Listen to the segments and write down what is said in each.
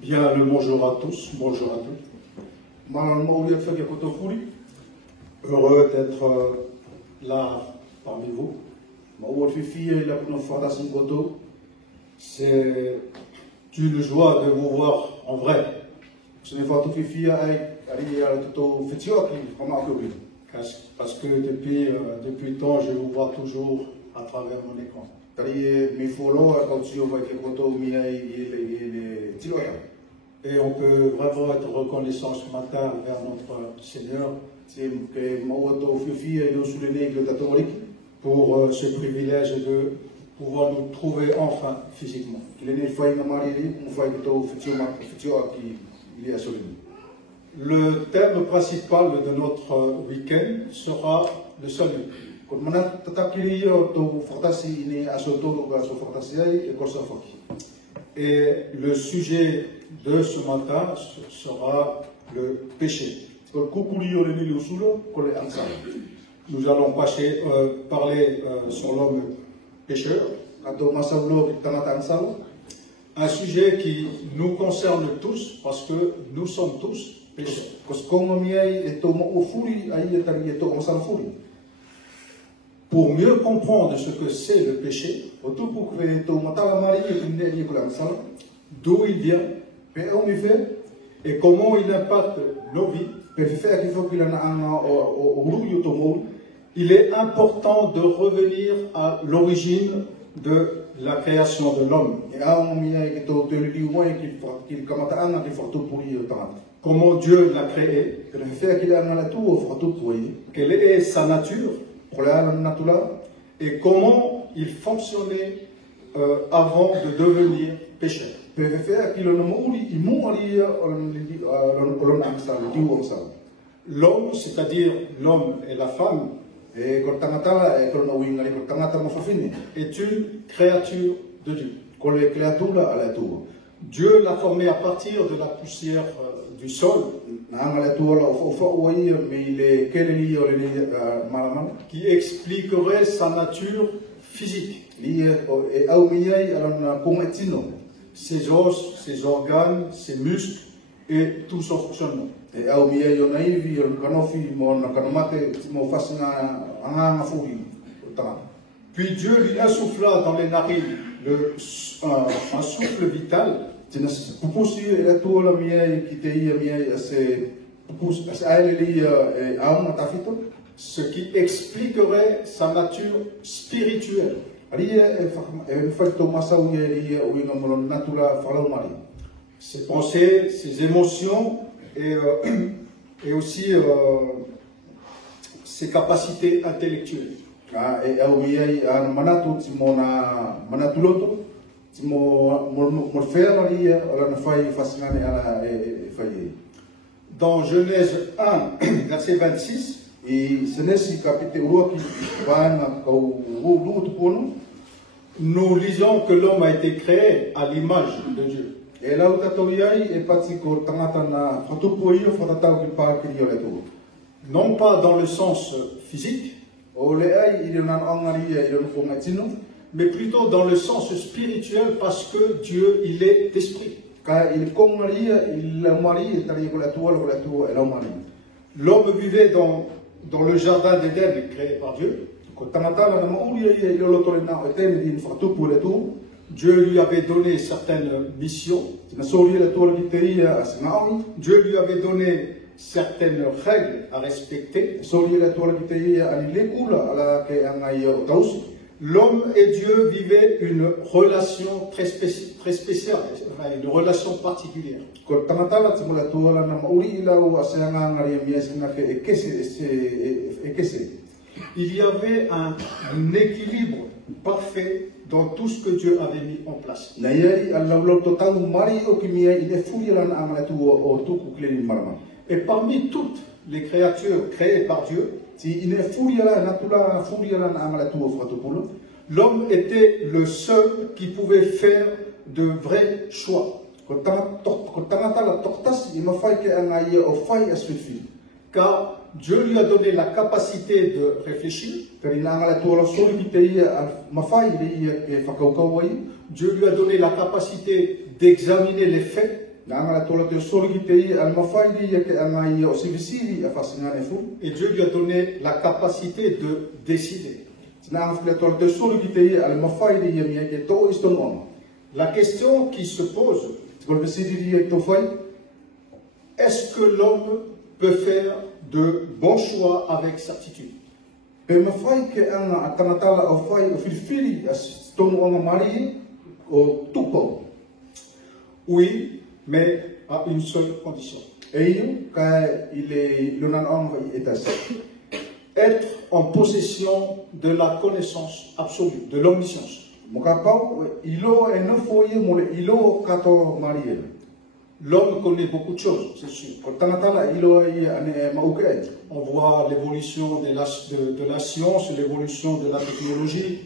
Bien le bonjour à tous, bonjour à toutes. Heureux d'être là parmi vous. C'est une joie de vous voir en vrai. Parce que depuis le temps, je vous vois toujours à travers mon écran. Et on peut vraiment être reconnaissant ce matin vers notre Seigneur pour ce privilège de pouvoir nous trouver enfin physiquement. Le thème principal de notre week-end sera le salut. Et le sujet de ce matin sera le péché. Nous allons parler sur l'homme pécheur, un sujet qui nous concerne tous parce que nous sommes tous pécheurs. Pour mieux comprendre ce que c'est le péché, d'où il vient, et comment il impacte nos vies, il est important de revenir à l'origine de la création de l'homme. Comment Dieu l'a créé, quelle est sa nature, et comment il fonctionnait avant de devenir pécheur. L'homme, c'est-à-dire l'homme et la femme, est une créature de Dieu. Dieu l'a formé à partir de la poussière du sol, qui expliquerait sa nature physique. Ses os, ses organes, ses muscles et tout son fonctionnement. Puis Dieu lui insuffla dans les narines un souffle vital, ce qui expliquerait sa nature spirituelle. Ses pensées, ses émotions et aussi ses capacités intellectuelles. Dans Genèse 1, verset 26, nous lisons que l'homme a été créé à l'image de Dieu. Non pas dans le sens physique, mais plutôt dans le sens spirituel parce que Dieu, il est esprit. L'homme vivait dans le jardin d'Éden créé par Dieu. Dieu lui avait donné certaines missions. Dieu lui avait donné certaines règles à respecter. L'homme et Dieu vivaient une relation très spéciale, une relation particulière. Il y avait un équilibre parfait dans tout ce que Dieu avait mis en place. Et parmi toutes les créatures créées par Dieu, l'homme était le seul qui pouvait faire de vrais choix. Car Dieu lui a donné la capacité de réfléchir. Dieu lui a donné la capacité d'examiner les faits. Et Dieu lui a donné la capacité de décider. La question qui se pose, est-ce que l'homme peut faire de bons choix avec certitude? Oui, mais à une seule condition. Être en possession de la connaissance absolue, de l'omniscience. L'homme connaît beaucoup de choses, c'est sûr. On voit l'évolution de la science, l'évolution de la technologie.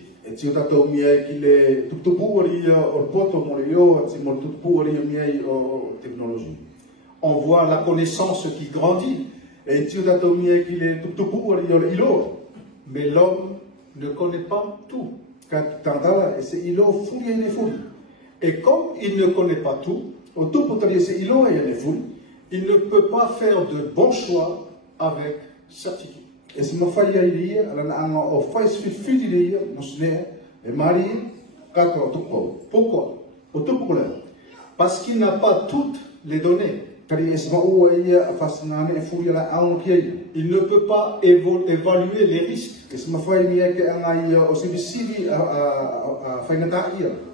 On voit la connaissance qui grandit. Mais l'homme ne connaît pas tout. Et comme il ne connaît pas tout, il ne peut pas faire de bons choix avec certitude. Pourquoi? Parce qu'il n'a pas toutes les données. Il ne peut pas évaluer les risques.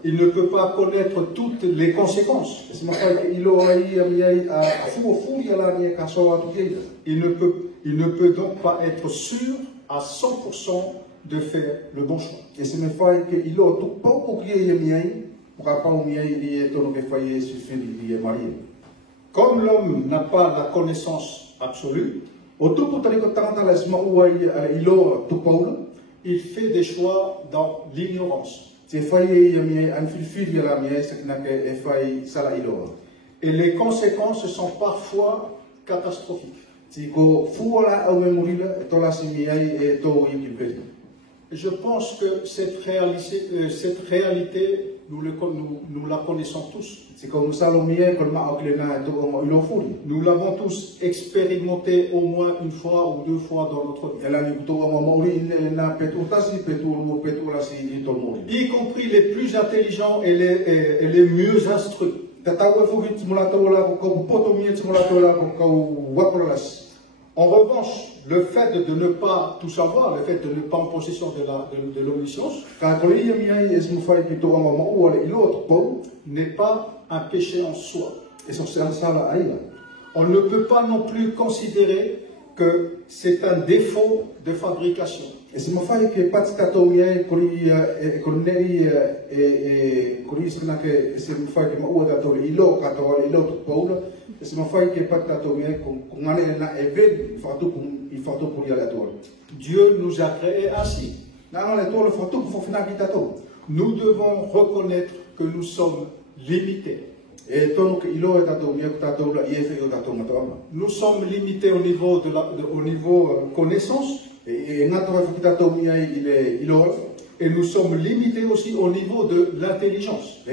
Il ne peut pas connaître toutes les conséquences. Il ne peut donc pas être sûr à 100% de faire le bon choix. Comme l'homme n'a pas la connaissance absolue, il fait des choix dans l'ignorance. Et les conséquences sont parfois catastrophiques. Je pense que cette réalité, nous la connaissons tous. Nous l'avons tous expérimenté au moins une fois ou deux fois dans notre vie. Y compris les plus intelligents et les mieux instruits. En revanche, le fait de ne pas tout savoir, le fait de ne pas en possession de l'omniscience, n'est pas un péché en soi. On ne peut pas non plus considérer que c'est un défaut de fabrication. Dieu nous a créés ainsi. Nous devons reconnaître que nous sommes limités. Nous sommes limités au niveau connaissance. Et nous sommes limités aussi au niveau de l'intelligence.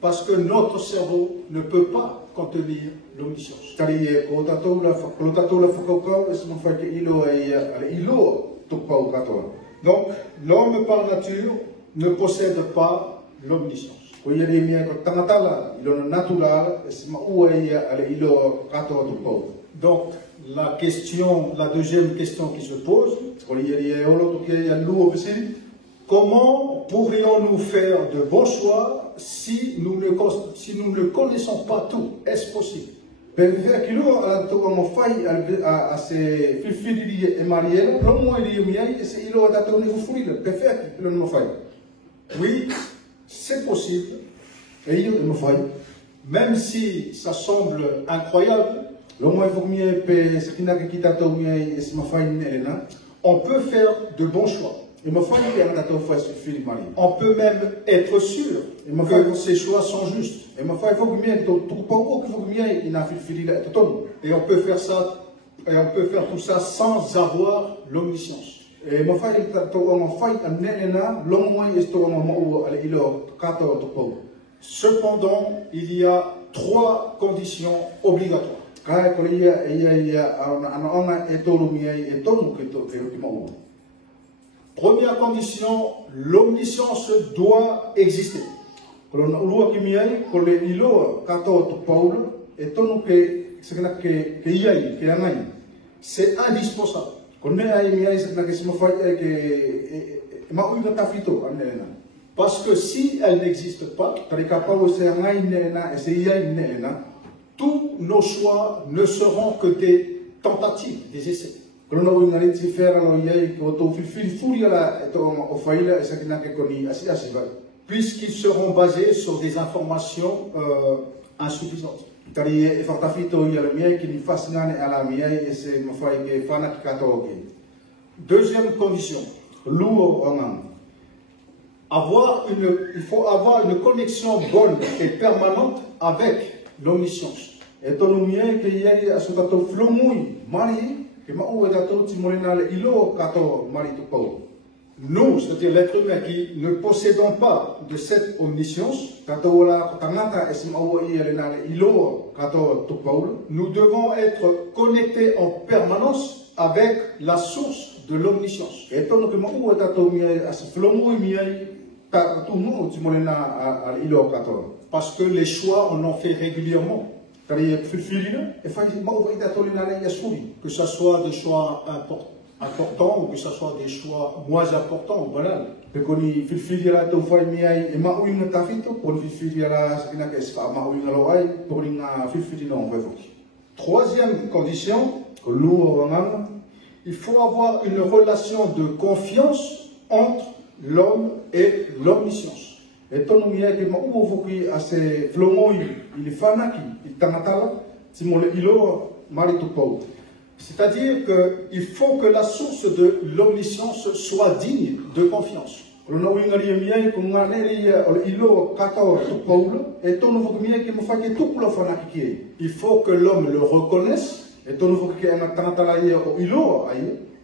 Parce que notre cerveau ne peut pas contenir l'omniscience. Donc, l'homme par nature ne possède pas l'omniscience. Donc, la deuxième question qui se pose, comment pourrions-nous faire de bons choix si nous ne connaissons pas tout? Est-ce possible? Oui, c'est possible. Même si ça semble incroyable, on peut faire de bons choix. On peut même être sûr que ces choix sont justes. Et on peut faire ça, et on peut faire tout ça sans avoir l'omniscience. Cependant, il y a 3 conditions obligatoires. Première condition, l'omniscience doit exister. C'est indispensable. Parce que si elle n'existe pas, tous nos choix ne seront que des tentatives, des essais. Puisqu'ils seront basés sur des informations insuffisantes. Deuxième condition. Il faut avoir une connexion bonne et permanente avec l'omniscience. Nous, c'est-à-dire l'être humain qui ne possédons pas de cette omniscience, nous devons être connectés en permanence avec la source de l'omniscience. Parce que les choix, on en fait régulièrement. Que ce soit des choix importants ou que ce soit des choix moins importants ou banals. Troisième condition, il faut avoir une relation de confiance entre l'homme et l'omniscience. C'est-à-dire qu'il faut que la source de l'omniscience soit digne de confiance. Il faut que l'homme le reconnaisse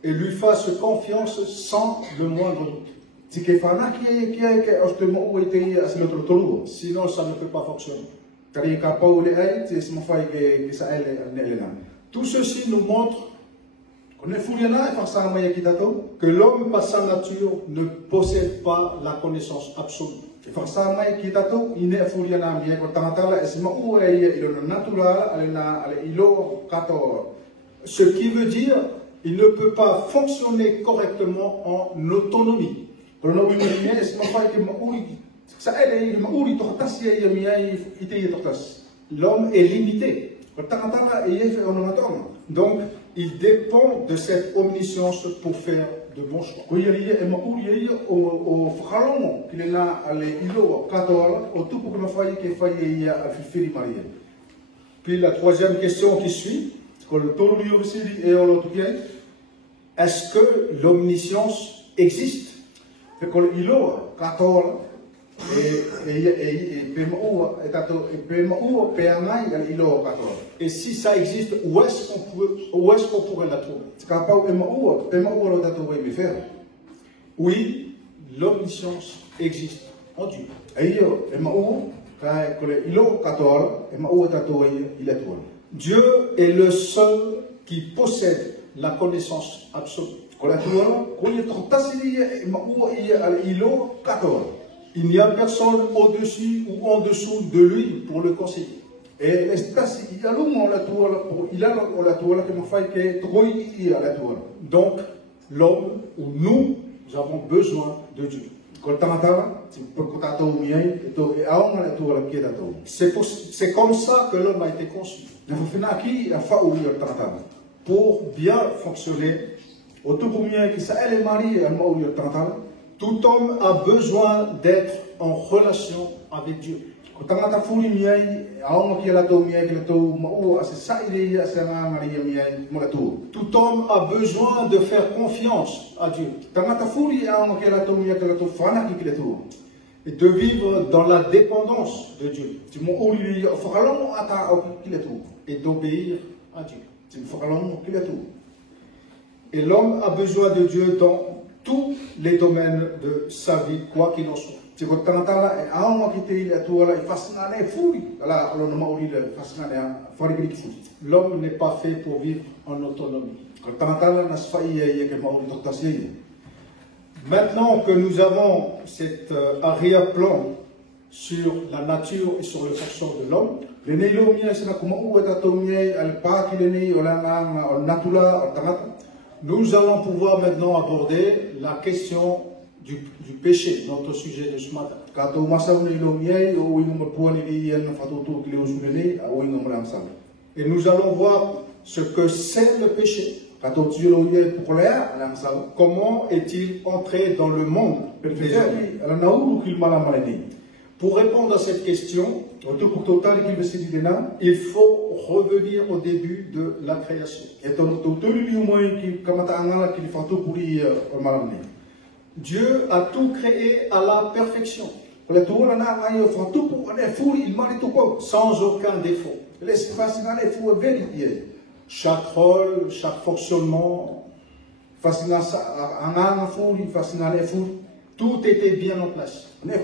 et lui fasse confiance sans le moindre doute. Sinon, ça ne peut pas fonctionner. Tout ceci nous montre que l'homme, par sa nature, ne possède pas la connaissance absolue. Ce qui veut dire qu'il ne peut pas fonctionner correctement en autonomie. L'homme est limité. Donc, il dépend de cette omniscience pour faire de bons choix. Puis la troisième question qui suit, est-ce que l'omniscience existe? Et si ça existe, où est-ce qu'on pourrait la trouver? Oui, l'omniscience existe en Dieu. Dieu est le seul qui possède la connaissance absolue. Il n'y a personne au-dessus ou en dessous de lui pour le conseiller. Donc, l'homme ou nous avons besoin de Dieu. C'est comme ça que l'homme a été conçu. Pour bien fonctionner, tout homme a besoin d'être en relation avec Dieu. Tout homme a besoin de faire confiance à Dieu. Et de vivre dans la dépendance de Dieu. Et d'obéir à Dieu. Et l'homme a besoin de Dieu dans tous les domaines de sa vie, quoi qu'il en soit. L'homme n'est pas fait pour vivre en autonomie. Maintenant que nous avons cet arrière-plan sur la nature et sur le fonctionnement de l'homme, nous allons pouvoir maintenant aborder la question du péché, notre sujet de ce matin. Et nous allons voir ce que c'est le péché. Comment est-il entré dans le monde des hommes? Pour répondre à cette question, il faut revenir au début de la création. Dieu a tout créé à la perfection, sans aucun défaut. Chaque rôle, chaque fonctionnement, tout était bien en place. Mais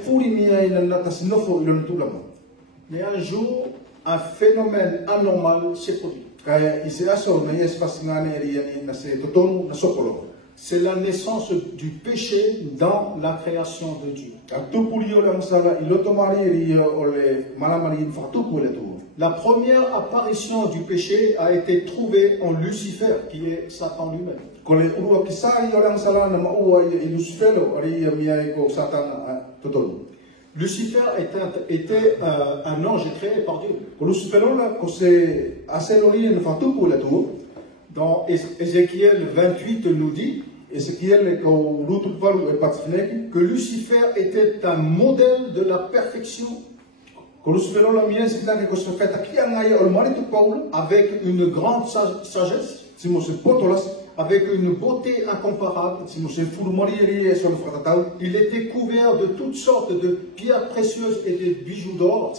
un jour, un phénomène anormal s'est produit. C'est la naissance du péché dans la création de Dieu. La première apparition du péché a été trouvée en Lucifer, qui est Satan lui-même. Lucifer était un ange créé par Dieu. Dans Ézéchiel 28 nous dit que Lucifer était un modèle de la perfection, avec une grande sagesse, avec une beauté incomparable. Il était couvert de toutes sortes de pierres précieuses et de bijoux d'or.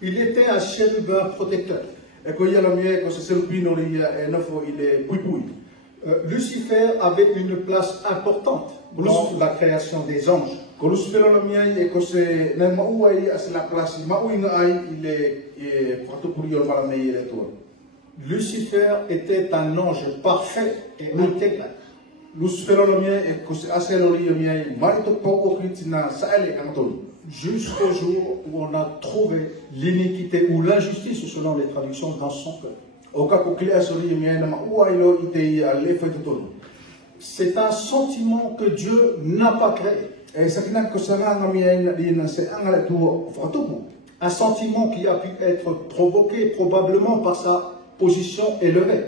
Il était un chérubin protecteur. Lucifer avait une place importante dans la création des anges. Lucifer était un ange parfait et intégral. Jusqu'au jour où on a trouvé l'iniquité ou l'injustice, selon les traductions, dans son cœur. C'est un sentiment que Dieu n'a pas créé. Un sentiment qui a pu être provoqué probablement par sa position élevée.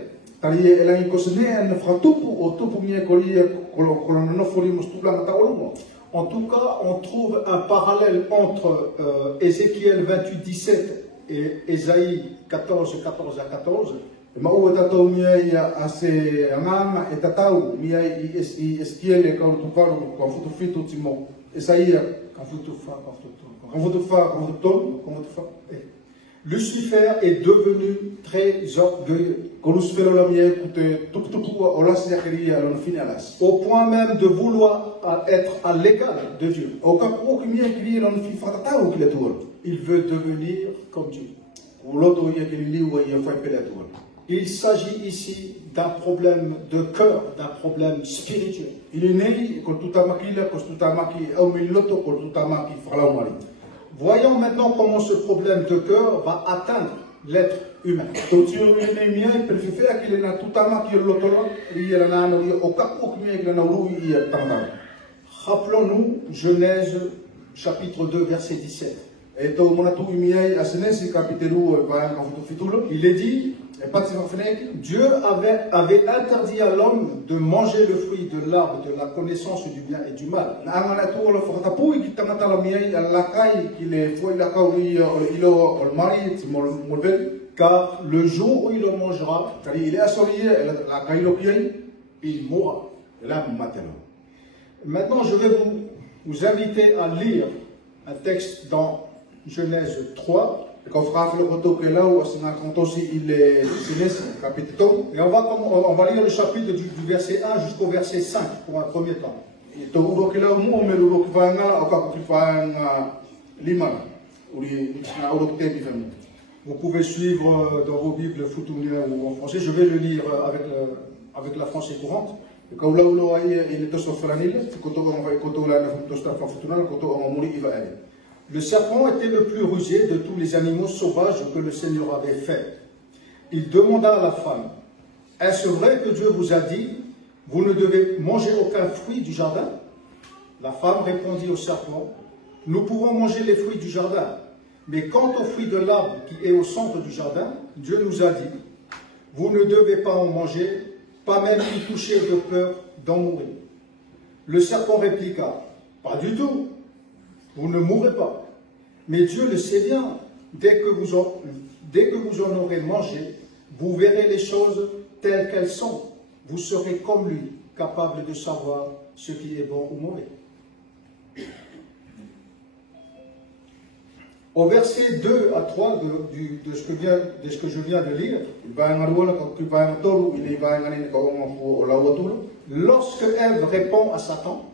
En tout cas, on trouve un parallèle entre Ézéchiel 28, 17 et Ésaïe 14, 14 à 14. Lucifer est devenu très orgueilleux, au point même de vouloir être à l'égal de Dieu. Il veut devenir comme Dieu. Il s'agit ici d'un problème de cœur, d'un problème spirituel. Voyons maintenant comment ce problème de cœur va atteindre l'être humain. Rappelons-nous Genèse chapitre 2 verset 17. Il est dit, Dieu avait interdit à l'homme de manger le fruit de l'arbre de la connaissance du bien et du mal. Car le jour où il en mangera, il mourra. Maintenant, je vais vous inviter à lire un texte dans Genèse 3. Et on va lire le chapitre du verset 1 jusqu'au verset 5 pour un premier temps. Vous pouvez suivre dans vos Bibles Futunier ou en français. Je vais le lire avec la français courante. Le serpent était le plus rusé de tous les animaux sauvages que le Seigneur avait fait. Il demanda à la femme, « Est-ce vrai que Dieu vous a dit, vous ne devez manger aucun fruit du jardin ?» La femme répondit au serpent, « Nous pouvons manger les fruits du jardin, mais quant au fruit de l'arbre qui est au centre du jardin, Dieu nous a dit, vous ne devez pas en manger, pas même y toucher de peur d'en mourir. » Le serpent répliqua, « Pas du tout. Vous ne mourrez pas. Mais Dieu le sait bien, dès que vous en aurez mangé, vous verrez les choses telles qu'elles sont. Vous serez comme lui, capable de savoir ce qui est bon ou mauvais. » Au verset 2 à 3 de ce que je viens de lire, lorsque Ève répond à Satan,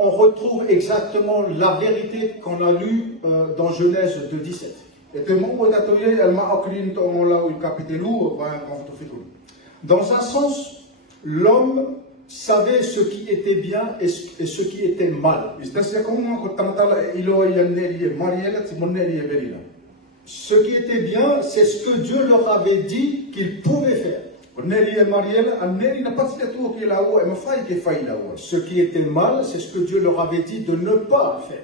on retrouve exactement la vérité qu'on a lue dans Genèse 2:17. Dans un sens, l'homme savait ce qui était bien et ce qui était mal. Ce qui était bien, c'est ce que Dieu leur avait dit qu'ils pouvaient faire. Ce qui était mal, c'est ce que Dieu leur avait dit de ne pas faire.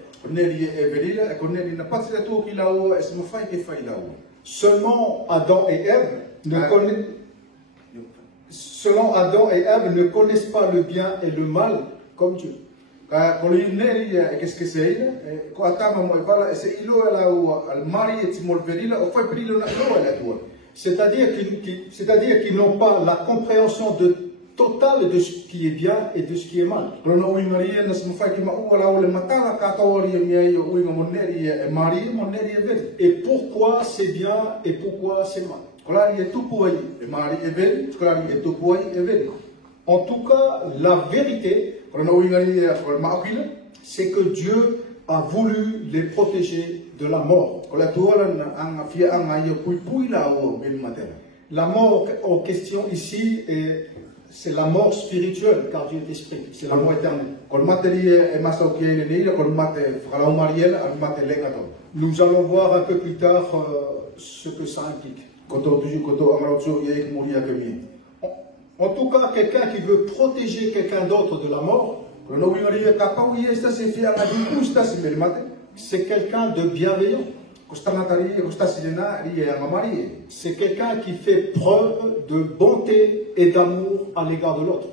Seulement Adam et Ève Selon Adam et Ève ne connaissent pas le bien et le mal comme Dieu. C'est-à-dire qu'ils n'ont pas la compréhension totale de ce qui est bien et de ce qui est mal. Et pourquoi c'est bien et pourquoi c'est mal. En tout cas, la vérité, c'est que Dieu a voulu les protéger de la mort. La mort en question ici, c'est la mort spirituelle, car Dieu est esprit, c'est la mort éternelle. Nous allons voir un peu plus tard ce que ça implique. En tout cas, quelqu'un qui veut protéger quelqu'un d'autre de la mort, c'est quelqu'un de bienveillant. C'est quelqu'un qui fait preuve de bonté et d'amour à l'égard de l'autre.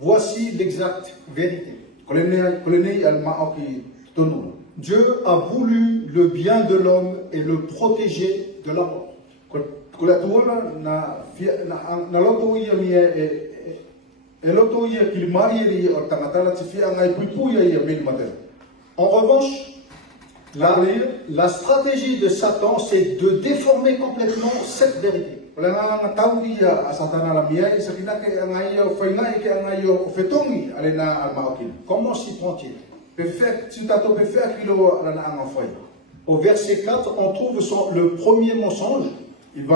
Voici l'exacte vérité. Dieu a voulu le bien de l'homme et le protéger de la mort. En revanche, la stratégie de Satan, c'est de déformer complètement cette vérité. Comment s'y prend-il? Au verset 4, on trouve le premier mensonge. Il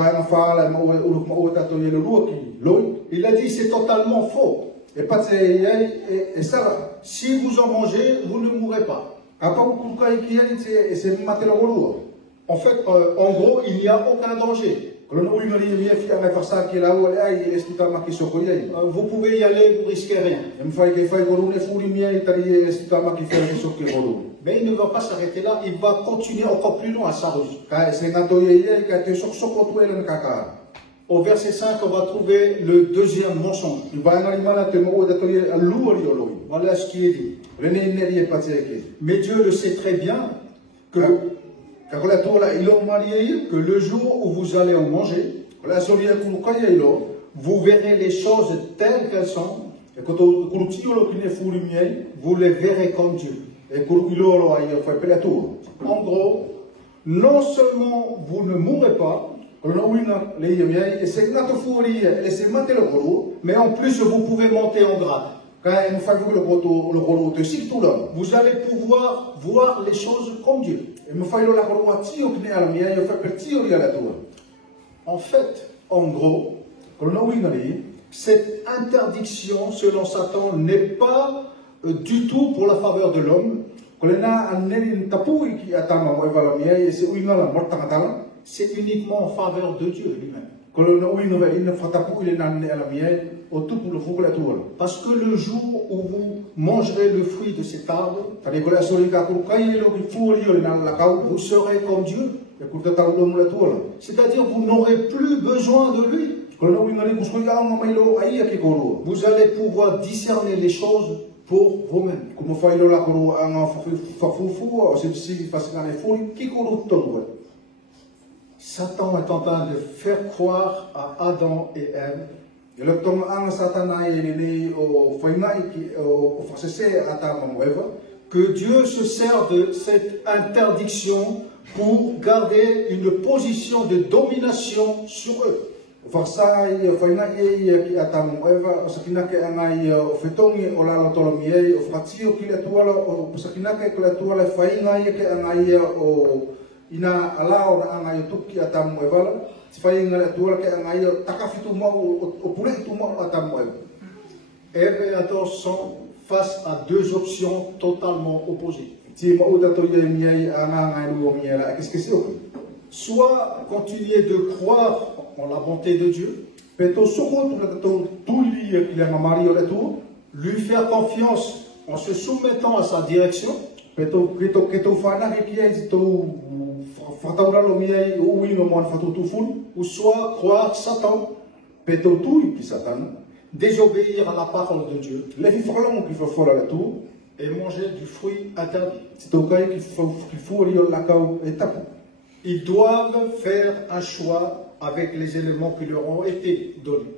a dit c'est totalement faux. Si vous en mangez, vous ne mourrez pas. En fait, en gros, il n'y a aucun danger. Vous pouvez y aller, vous risquez rien. Mais il ne va pas s'arrêter là, il va continuer encore plus loin sa route. Au verset 5, on va trouver le deuxième mensonge. Voilà ce qui est dit. Mais Dieu le sait très bien que le jour où vous allez en manger, vous verrez les choses telles qu'elles sont, vous les verrez comme Dieu. En gros, non seulement vous ne mourrez pas, mais en plus vous pouvez monter en grade. Vous allez pouvoir voir les choses comme Dieu. En fait, en gros, cette interdiction, selon Satan, n'est pas du tout pour la faveur de l'homme. C'est uniquement en faveur de Dieu lui-même. Parce que le jour où vous mangerez le fruit de cet arbre, vous serez comme Dieu. C'est-à-dire vous n'aurez plus besoin de lui. Vous allez pouvoir discerner les choses pour vous-même. Satan est en train de faire croire à Adam et Ève que Dieu se sert de cette interdiction pour garder une position de domination sur eux. Ève et Adam sont face à deux options totalement opposées. Soit continuer de croire en la bonté de Dieu, lui faire confiance en se soumettant à sa direction, ou soit croire Satan, désobéir à la parole de Dieu et manger du fruit interdit. Ils doivent faire un choix avec les éléments qui leur ont été donnés.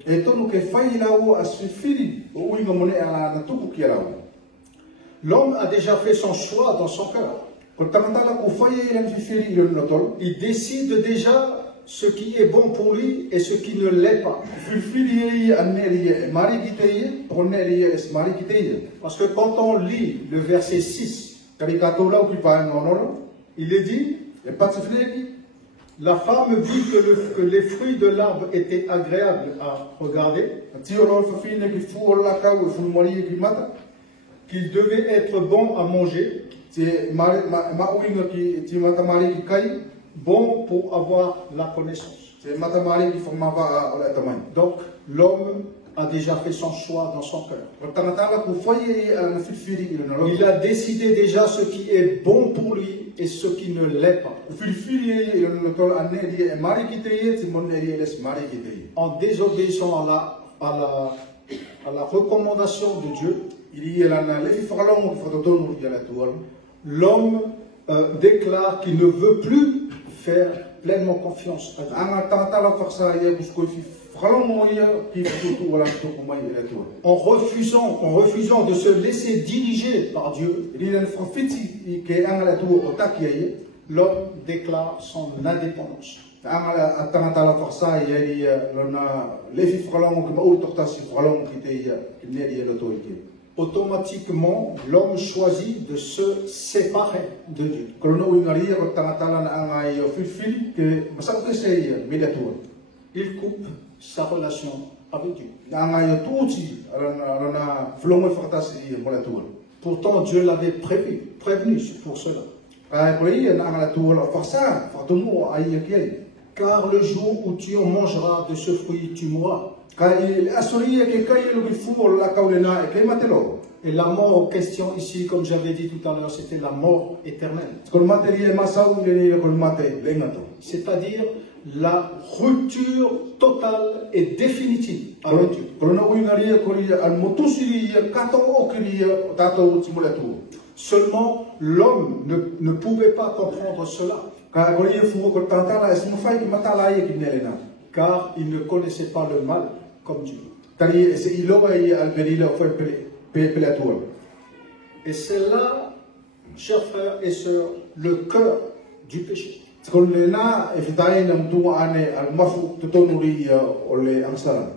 L'homme a déjà fait son choix dans son cœur. Il décide déjà ce qui est bon pour lui et ce qui ne l'est pas. Parce que quand on lit le verset 6, il est dit, la femme vit que les fruits de l'arbre étaient agréables à regarder, qu'ils devaient être bons à manger, bon pour avoir la connaissance. Donc l'homme a déjà fait son choix dans son cœur. Il a décidé déjà ce qui est bon pour lui et ce qui ne l'est pas. En désobéissant à la recommandation de Dieu, l'homme déclare qu'il ne veut plus faire pleinement confiance à Dieu. En refusant de se laisser diriger par Dieu, l'homme déclare son indépendance. Automatiquement, l'homme choisit de se séparer de Dieu. Il coupe sa relation avec Dieu. Pourtant, Dieu l'avait prévenu pour cela. Car le jour où tu en mangeras de ce fruit, tu mourras. Et la mort en question ici, comme j'avais dit tout à l'heure, c'était la mort éternelle. C'est-à-dire la rupture totale et définitive avec Dieu. Seulement l'homme ne pouvait pas comprendre cela, car il ne connaissait pas le mal comme Dieu. Et c'est là, chers frères et sœurs, le cœur du péché.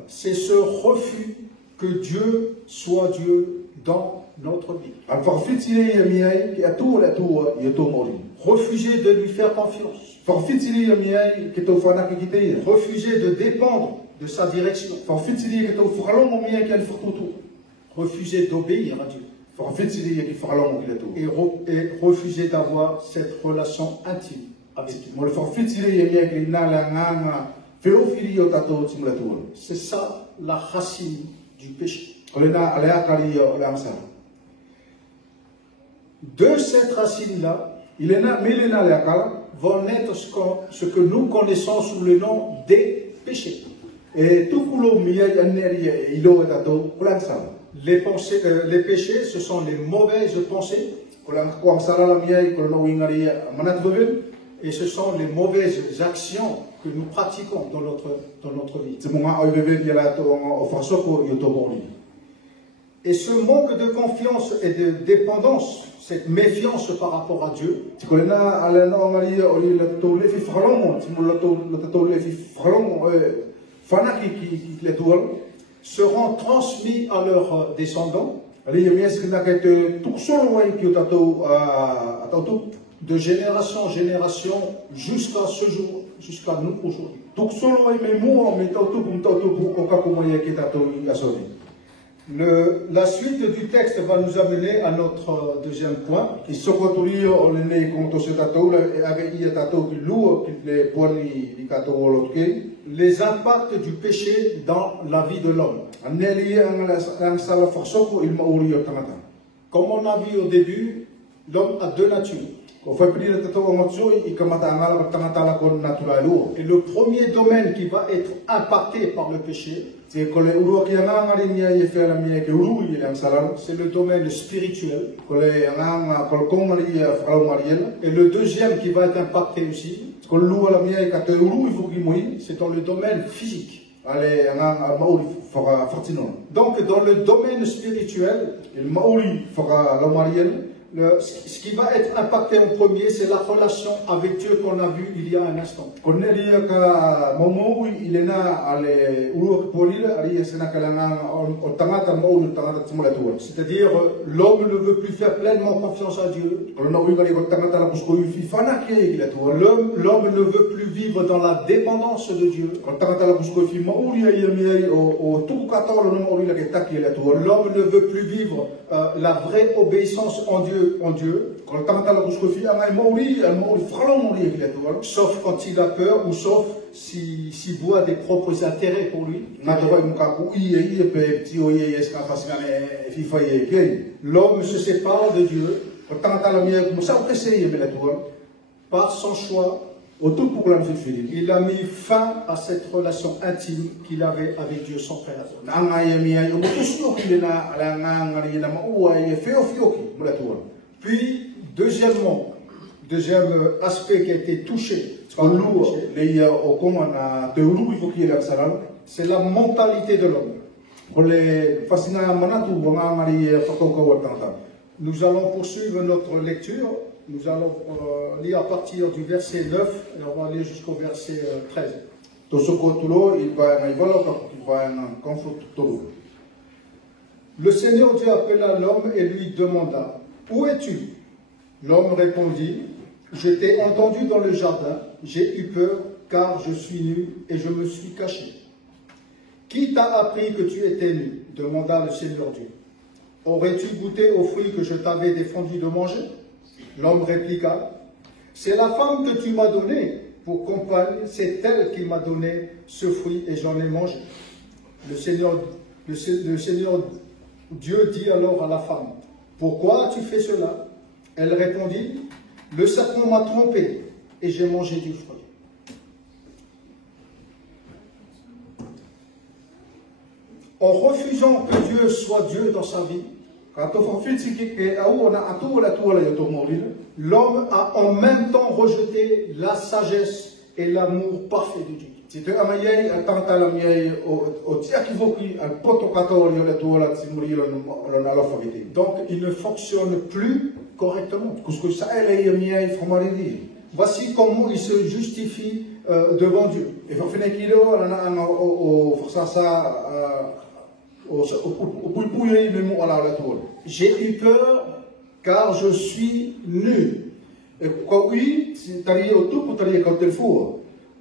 C'est ce refus que Dieu soit Dieu dans notre vie. Refuser de lui faire confiance. Refuser de dépendre de sa direction. Refuser d'obéir à Dieu. Et refuser d'avoir cette relation intime avec Dieu. C'est ça la racine du péché. De cette racine-là, vont naître ce que nous connaissons sous le nom des péchés. Les péchés, ce sont les mauvaises pensées. Et ce sont les mauvaises actions que nous pratiquons dans notre vie. Et ce manque de confiance et de dépendance, cette méfiance par rapport à Dieu, seront transmis à leurs descendants de génération en génération jusqu'à ce jour, jusqu'à nous aujourd'hui. La suite du texte va nous amener à notre deuxième point. Les impacts du péché dans la vie de l'homme. Comme on a vu au début, l'homme a deux natures. Et le premier domaine qui va être impacté par le péché, c'est le domaine spirituel. Et le deuxième qui va être impacté aussi, c'est dans le domaine physique. Donc dans le domaine spirituel, ce qui va être impacté en premier, c'est la relation avec Dieu qu'on a vu il y a un instant. C'est-à-dire, l'homme ne veut plus faire pleinement confiance à Dieu. L'homme ne veut plus vivre dans la dépendance de Dieu. L'homme ne veut plus vivre la vraie obéissance en Dieu. Sauf quand il a peur ou sauf s'il voit des propres intérêts pour lui. L'homme se sépare de Dieu par son choix. Il a mis fin à cette relation intime qu'il avait avec Dieu, son Créateur. Puis, deuxième aspect qui a été touché, c'est la mentalité de l'homme. Nous allons poursuivre notre lecture. Nous allons lire à partir du verset 9 et on va aller jusqu'au verset 13. Le Seigneur Dieu appela l'homme et lui demanda: où es-tu? L'homme répondit: je t'ai entendu dans le jardin, j'ai eu peur car je suis nu et je me suis caché. Qui t'a appris que tu étais nu? Demanda le Seigneur Dieu. Aurais-tu goûté aux fruits que je t'avais défendu de manger? L'homme répliqua: c'est la femme que tu m'as donnée pour compagne, c'est elle qui m'a donné ce fruit et j'en ai mangé. Le Seigneur Dieu dit alors à la femme: pourquoi as-tu fait cela? Elle répondit: le serpent m'a trompé et j'ai mangé du fruit. En refusant que Dieu soit Dieu dans sa vie, l'homme a en même temps rejeté la sagesse et l'amour parfait de Dieu. Si tu as donc il ne fonctionne plus correctement. Voici comment il se justifie devant Dieu. J'ai eu peur car je suis nu.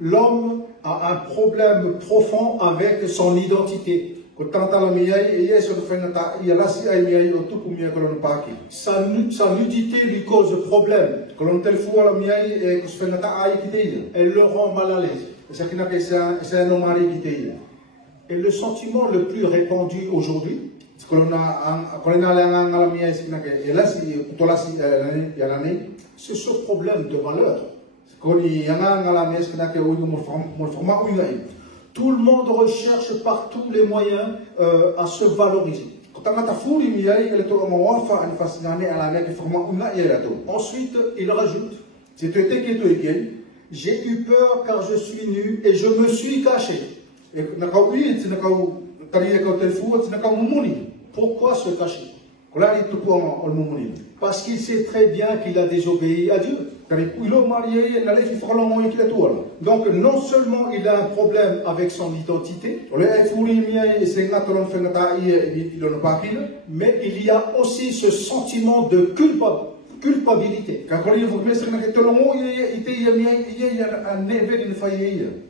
L'homme a un problème profond avec son identité. Sa nudité lui cause problème. Elle le rend mal à l'aise. Et le sentiment le plus répandu aujourd'hui, c'est ce problème de valeur. Tout le monde recherche par tous les moyens à se valoriser. Ensuite, il rajoute, j'ai eu peur car je suis nu et je me suis caché. Pourquoi se cacher? Parce qu'il sait très bien qu'il a désobéi à Dieu. Donc non seulement il a un problème avec son identité, mais il y a aussi ce sentiment de culpabilité.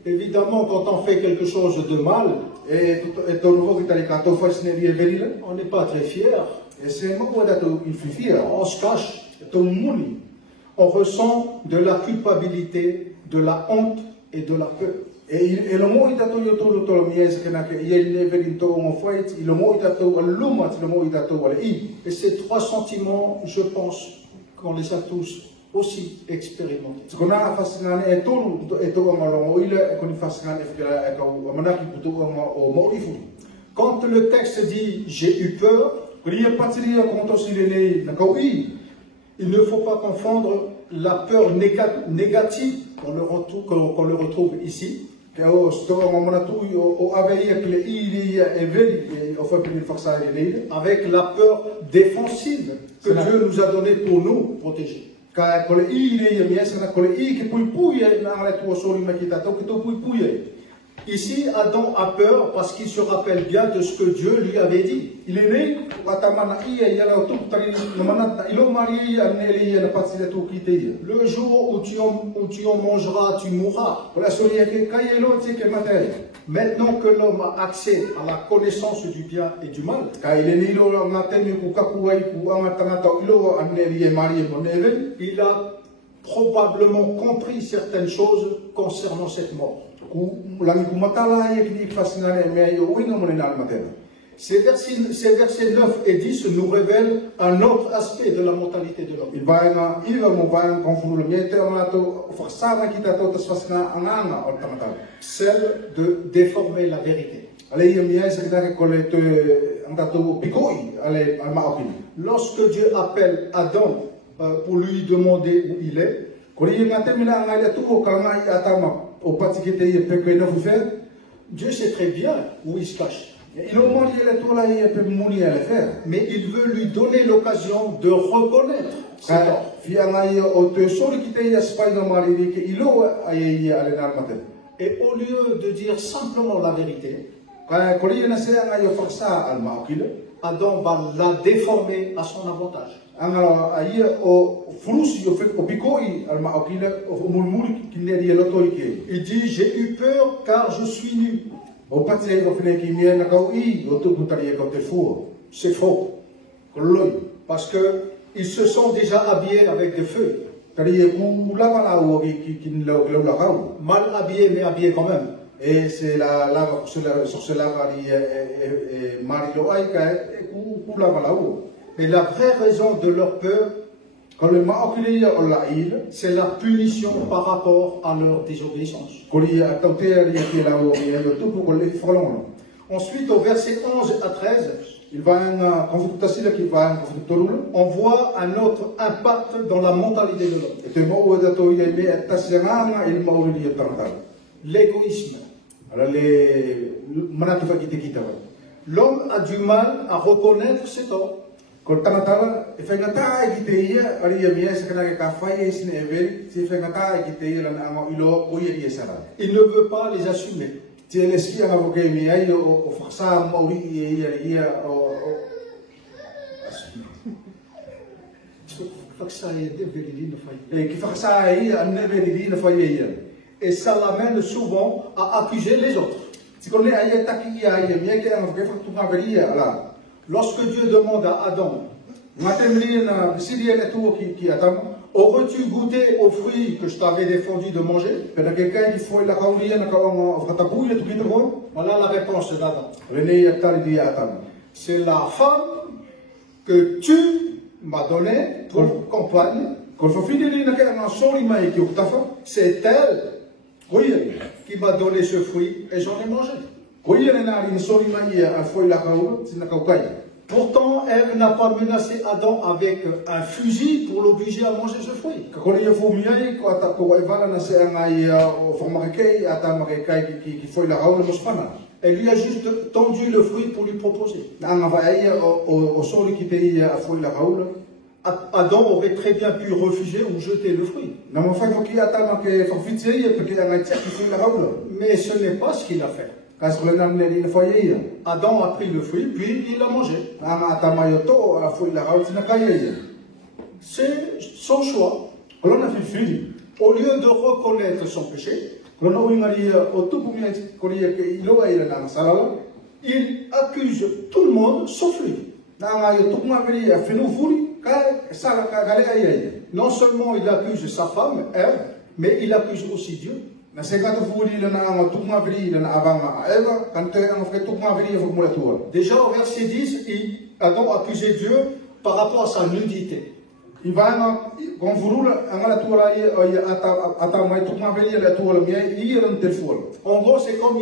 Évidemment, quand on fait quelque chose de mal, on n'est pas très fier. On se cache. On ressent de la culpabilité, de la honte et de la peur. Et ces trois sentiments, je pense qu'on les a tous aussi expérimentés. Quand le texte dit « j'ai eu peur », il ne faut pas confondre la peur négative qu'on le retrouve ici avec la peur défensive que Dieu nous a donnée pour nous protéger. Ici, Adam a peur parce qu'il se rappelle bien de ce que Dieu lui avait dit. Le jour où tu en mangeras, tu mourras. Maintenant que l'homme a accès à la connaissance du bien et du mal, il a probablement compris certaines choses concernant cette mort. Ces versets 9 et 10 nous révèlent un autre aspect de la mortalité de l'homme. Celle de déformer la vérité. Lorsque Dieu appelle Adam pour lui demander où il est, Dieu sait très bien où il se cache. Mais il veut lui donner l'occasion de reconnaître ses torts. Et au lieu de dire simplement la vérité, Adam va la déformer à son avantage. Il dit, j'ai eu peur car je suis nu. C'est faux. Parce qu'ils se sont déjà habillés avec des feuilles. Mal habillés, mais habillés quand même. Et c'est et la vraie raison de leur peur, c'est la punition par rapport à leur désobéissance. Ensuite, au verset 11 à 13, on voit un autre impact dans la mentalité de l'homme. L'égoïsme. L'homme a du mal à reconnaître ses torts. Il ne veut pas les assumer. Et ça l'amène souvent à accuser les autres. Lorsque Dieu demande à Adam, aurais-tu goûté aux fruits que je t'avais défendu de manger? Voilà la réponse d'Adam. C'est la femme que tu m'as donnée pour compagne. C'est elle qui m'a donné ce fruit et j'en ai mangé. Pourtant, Ève n'a pas menacé Adam avec un fusil pour l'obliger à manger ce fruit. Elle lui a juste tendu le fruit pour lui proposer. Adam aurait très bien pu refuser ou jeter le fruit. Mais ce n'est pas ce qu'il a fait. Adam a pris le fruit, puis il l'a mangé. C'est son choix. Au lieu de reconnaître son péché, il accuse tout le monde sauf lui. Non seulement il accuse sa femme, Ève, mais il accuse aussi Dieu. Déjà au verset 10, Adam accusait Dieu par rapport à sa nudité. En gros, c'est comme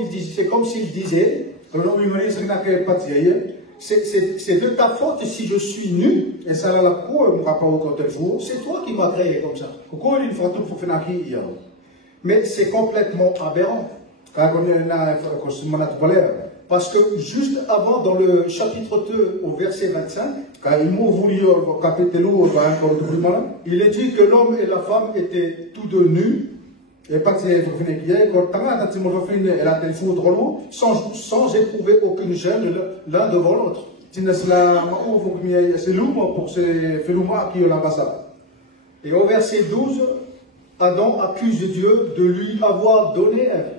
s'il disait, c'est de ta faute si je suis nu. C'est toi qui m'as créé comme ça. Mais c'est complètement aberrant. Parce que juste avant, dans le chapitre 2, au verset 25, il est dit que l'homme et la femme étaient tous deux nus, sans éprouver aucune gêne l'un devant l'autre. Et au verset 12, Adam accuse Dieu de lui avoir donné Ève.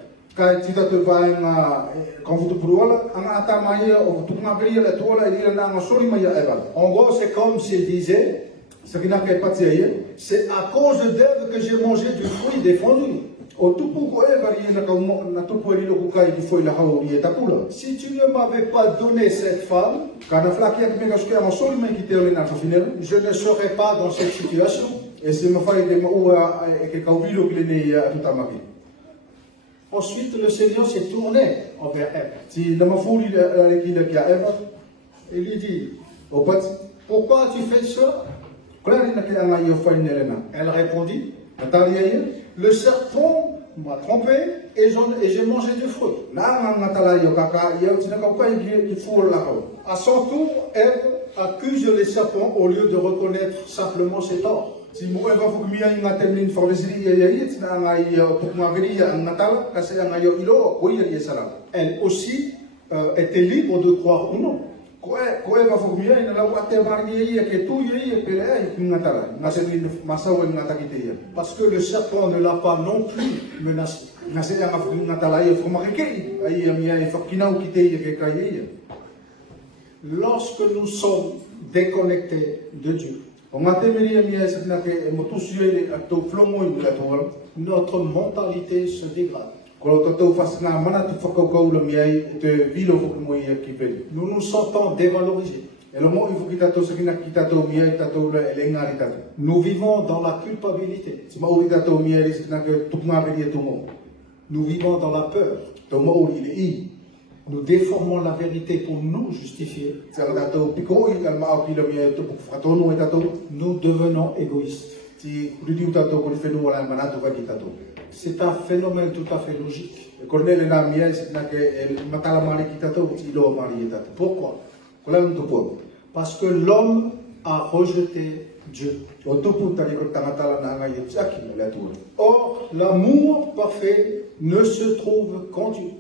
En gros, c'est comme s'il disait, c'est à cause d'Ève que j'ai mangé du fruit défendu. Si tu ne m'avais pas donné cette femme, je ne serais pas dans cette situation. Ensuite, le Seigneur s'est tourné envers Ève. Il lui dit, pourquoi tu fais ça? Elle répondit, le serpent m'a trompé et j'ai mangé du fruit. À son tour, Ève accuse les serpents au lieu de reconnaître simplement ses torts. Elle aussi était libre de croire ou non. Parce que le serpent ne l'a pas non plus menacé. Lorsque nous sommes déconnectés de Dieu, notre mentalité se dégrade. Nous nous sentons dévalorisés. Nous vivons dans la culpabilité. Nous vivons dans la peur. Nous déformons la vérité pour nous justifier. Nous devenons égoïstes. C'est un phénomène tout à fait logique. Pourquoi? Parce que l'homme a rejeté Dieu. Or, l'amour parfait ne se trouve qu'en Dieu.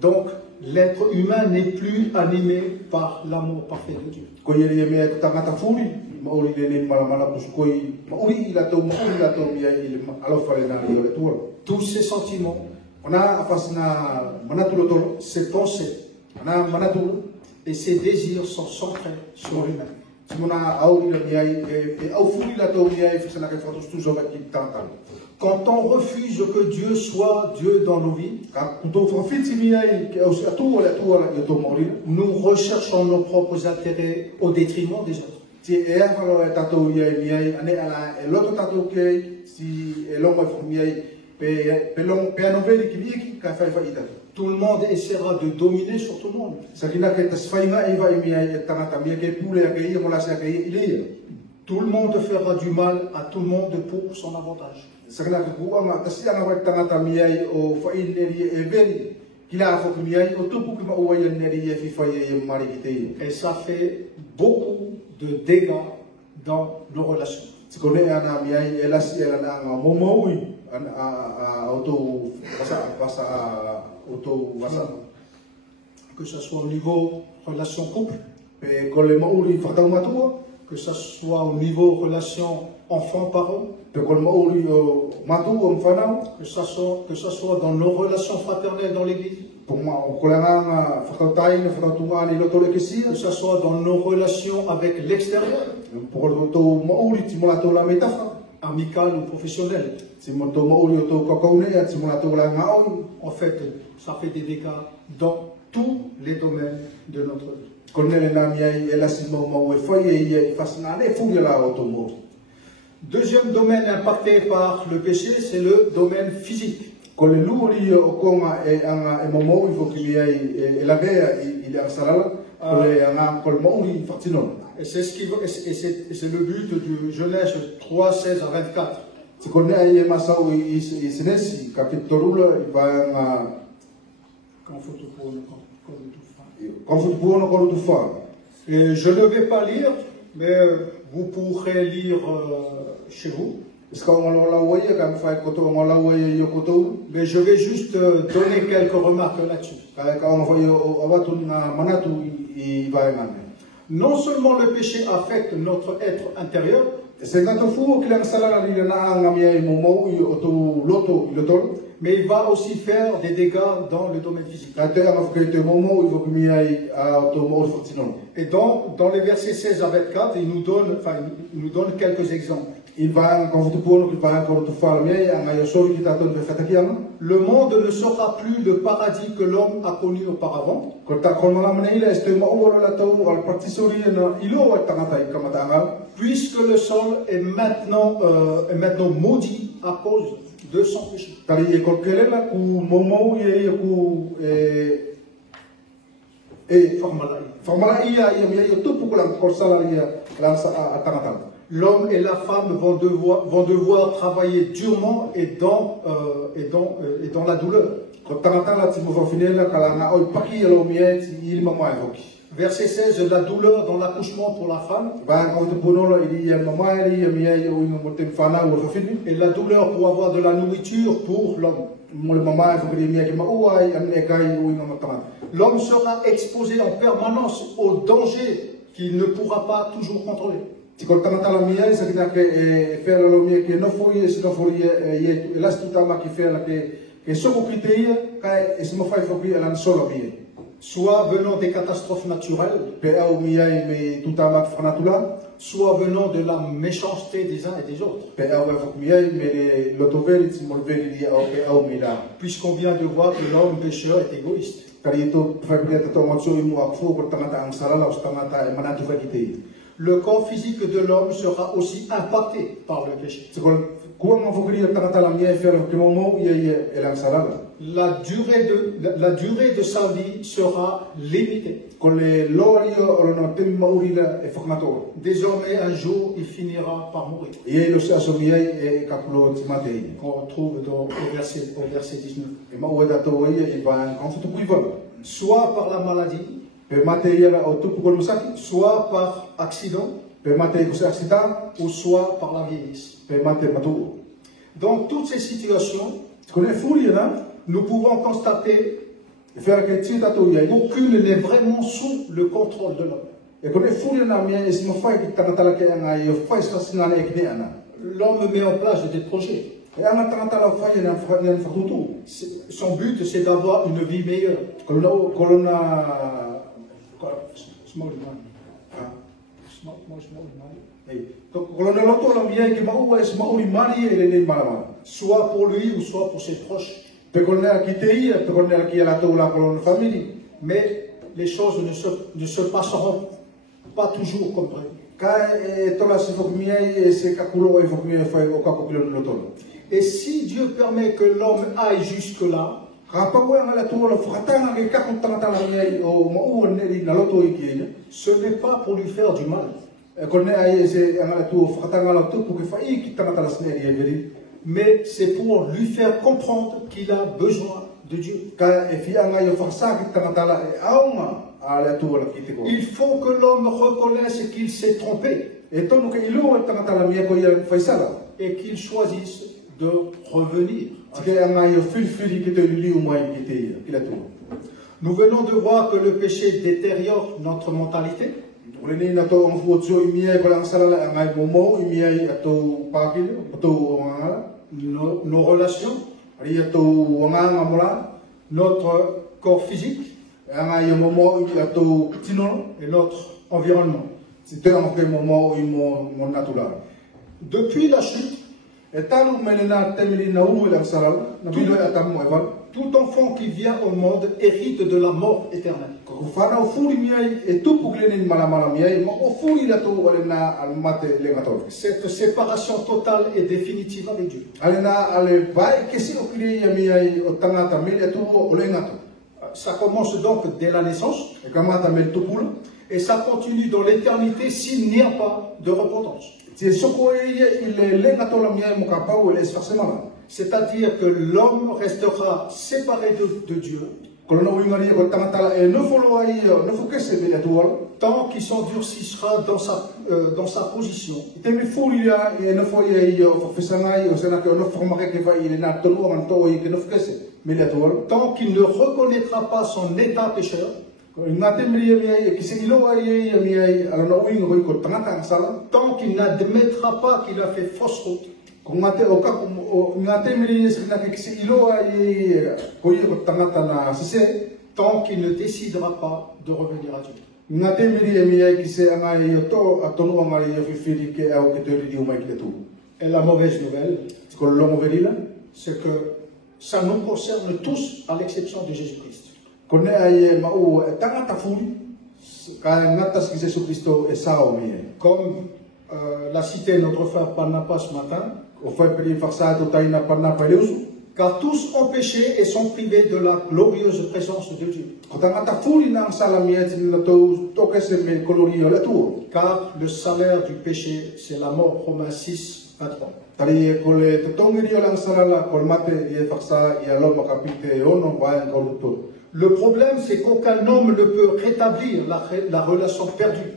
Donc, l'être humain n'est plus animé par l'amour parfait de Dieu. Tous ces sentiments, ses pensées et ses désirs sont centrés sur lui-même. Quand on refuse que Dieu soit Dieu dans nos vies, nous recherchons nos propres intérêts au détriment des autres. Tout le monde essaiera de dominer sur tout le monde. Tout le monde fera du mal à tout le monde pour son avantage. Et ça fait beaucoup de dégâts dans nos relations. Que ce soit au niveau relation couple, que ce soit au niveau relation enfant-parent, que ce soit dans nos relations fraternelles dans l'église, que ce soit dans nos relations avec l'extérieur, amicales ou professionnelles. En fait, ça fait des dégâts dans tous les domaines de notre vie. Deuxième domaine impacté par le péché, c'est le domaine physique. Et c'est le but du Genèse 3, 16 à 24. Et je ne vais pas lire, mais vous pourrez lire chez vous. Mais je vais juste donner quelques remarques là-dessus. Non seulement le péché affecte notre être intérieur, mais il va aussi faire des dégâts dans le domaine physique. Et dans les versets 16 à 24, il nous donne quelques exemples. Le monde ne sera plus le paradis que l'homme a connu auparavant, puisque le sol est maintenant maudit à cause de son péché. L'homme et la femme vont devoir travailler durement et dans la douleur. Verset 16, la douleur dans l'accouchement pour la femme et la douleur pour avoir de la nourriture pour l'homme. L'homme sera exposé en permanence au danger qu'il ne pourra pas toujours contrôler. Soit venant des catastrophes naturelles, soit venant de la méchanceté des uns et des autres. Puisqu'on vient de voir que l'homme pécheur est égoïste. le corps physique de l'homme sera aussi impacté par le péché. La durée de sa vie sera limitée. Désormais, un jour, il finira par mourir. Qu'on retrouve au verset 19. Soit par la maladie, soit par accident, ou soit par la vieillesse. Dans toutes ces situations, nous pouvons constater qu'aucune n'est vraiment sous le contrôle de l'homme. L'homme met en place des projets. Son but, c'est d'avoir une vie meilleure. Soit pour lui ou soit pour ses proches. Mais les choses ne se passeront pas toujours comme prévu. Et si Dieu permet que l'homme aille jusque-là, ce n'est pas pour lui faire du mal, mais c'est pour lui faire comprendre qu'il a besoin de Dieu. Il faut que l'homme reconnaisse qu'il s'est trompé et qu'il choisisse de revenir. Nous venons de voir que le péché détériore notre mentalité. Nos relations, notre corps physique et notre environnement. Depuis la chute, tout enfant qui vient au monde hérite de la mort éternelle. Cette séparation totale et définitive avec Dieu. Ça commence donc dès la naissance et ça continue dans l'éternité s'il n'y a pas de repentance. C'est-à-dire que l'homme restera séparé de Dieu tant qu'il s'endurcira dans sa position, tant qu'il ne reconnaîtra pas son état pécheur, tant qu'il n'admettra pas qu'il a fait fausse route, tant qu'il ne décidera pas de revenir à Dieu. Et la mauvaise nouvelle, c'est que ça nous concerne tous à l'exception de Jésus-Christ. Comme l'a cité notre frère Panapa ce matin, car tous ont péché et sont privés de la glorieuse présence de Dieu. Car le salaire du péché, c'est la mort. Romains 6, 23. Le problème, c'est qu'aucun homme ne peut rétablir la relation perdue.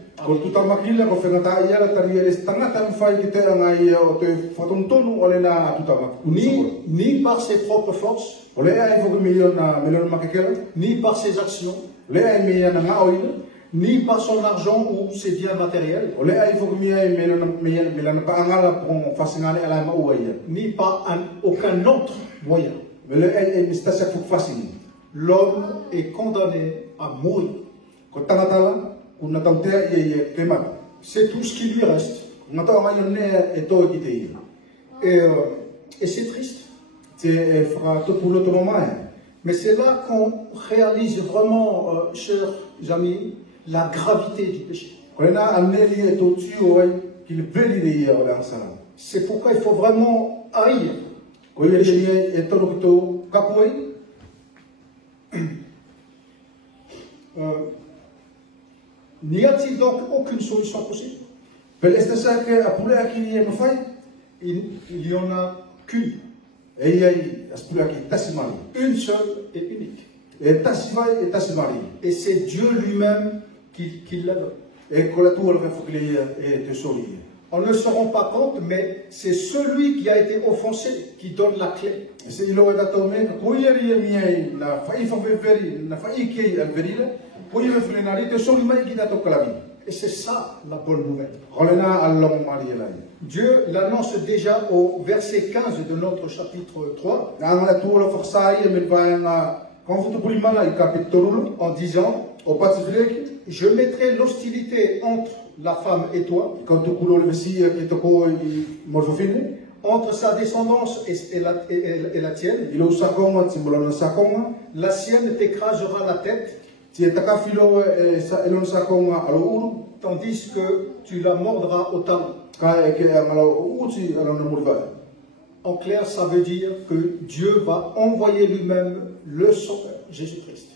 Ni par ses propres forces, ni par ses actions, ni par son argent ou ses biens matériels, ni par aucun autre moyen. L'homme est condamné à mourir. C'est tout ce qui lui reste. Et c'est triste. Mais c'est là qu'on réalise vraiment, chers amis, la gravité du péché. C'est pourquoi il faut vraiment haïr. N'y a-t-il donc aucune solution possible? Il y en a qu'une. Une seule et unique. Et c'est Dieu lui-même qui la donne. On ne se rend pas compte, mais c'est celui qui a été offensé qui donne la clé. Et c'est ça la bonne nouvelle. Dieu l'annonce déjà au verset 15 de notre chapitre 3 en disant: je mettrai l'hostilité entre la femme et toi, entre sa descendance et la tienne. La sienne t'écrasera la tête, tandis que tu la mordras au talon. En clair, ça veut dire que Dieu va envoyer lui-même le Sauveur, Jésus-Christ,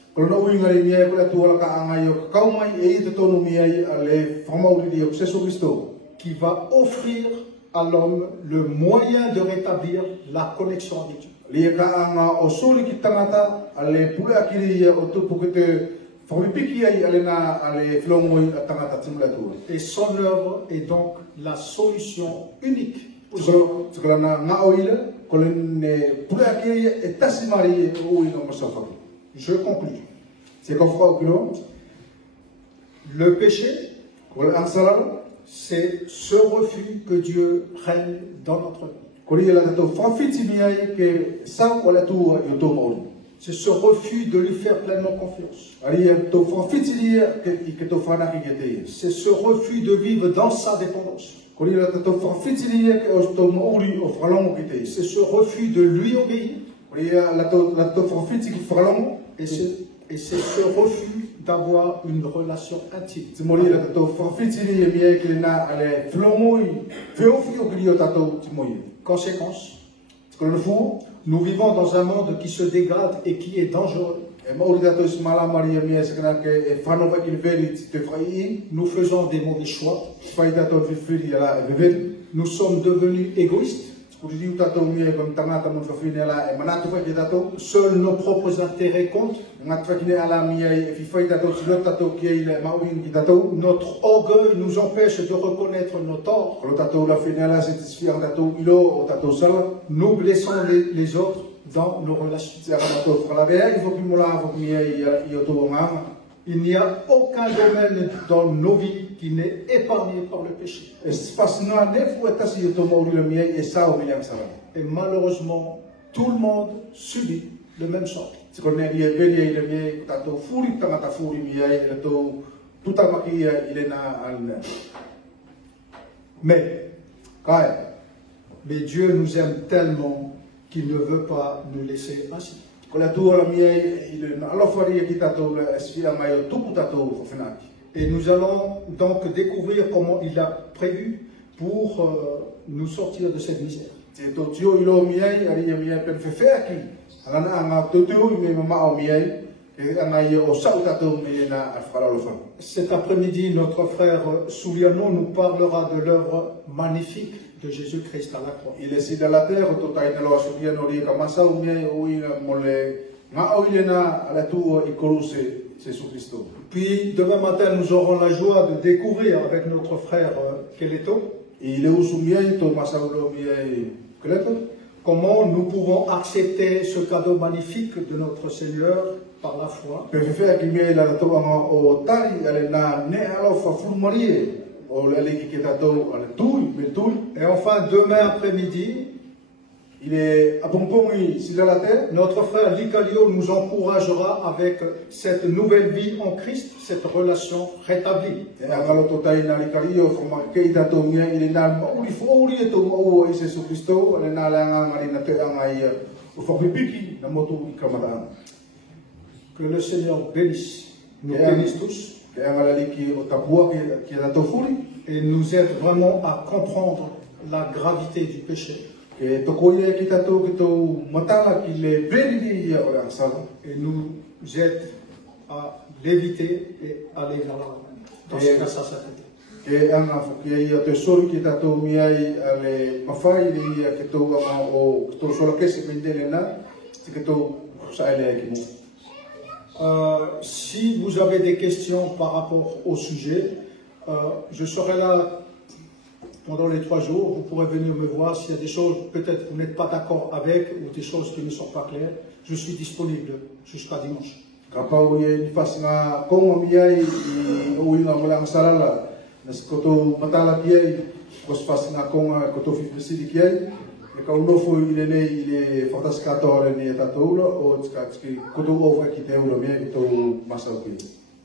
qui va offrir à l'homme le moyen de rétablir la connexion avec Dieu. Et son œuvre est donc la solution unique. Je conclue. Le péché, c'est ce refus que Dieu règne dans notre vie. C'est ce refus de lui faire pleinement confiance. C'est ce refus de vivre dans sa dépendance. C'est ce refus de lui obéir. Et c'est ce refus d'avoir une relation intime. Conséquence, nous vivons dans un monde qui se dégrade et qui est dangereux. Nous faisons des mauvais choix. Nous sommes devenus égoïstes. Seuls nos propres intérêts comptent. Notre orgueil nous empêche de reconnaître nos torts. Nous blessons les autres dans nos relations. Il n'y a aucun domaine dans nos vies qui n'est épargné par le péché. Et malheureusement, tout le monde subit le même sort. Mais Dieu nous aime tellement qu'il ne veut pas nous laisser ainsi. Et nous allons donc découvrir comment il a prévu pour nous sortir de cette misère. Cet après-midi, notre frère Souliano nous parlera de l'œuvre magnifique de Jésus-Christ à la croix. Puis demain matin, nous aurons la joie de découvrir avec notre frère Keleto comment nous pouvons accepter ce cadeau magnifique de notre Seigneur par la foi. Et enfin, demain après-midi, notre frère Likalio nous encouragera avec cette nouvelle vie en Christ, cette relation rétablie. Que le Seigneur bénisse, nous bénisse tous. et nous aide vraiment à comprendre la gravité du péché. Et nous aide à l'éviter et aller dans ce grâce à sa tête. Si vous avez des questions par rapport au sujet, je serai là pendant les 3 jours. Vous pourrez venir me voir s'il y a des choses, peut-être vous n'êtes pas d'accord avec, ou des choses qui ne sont pas claires. Je suis disponible jusqu'à dimanche.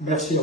Merci.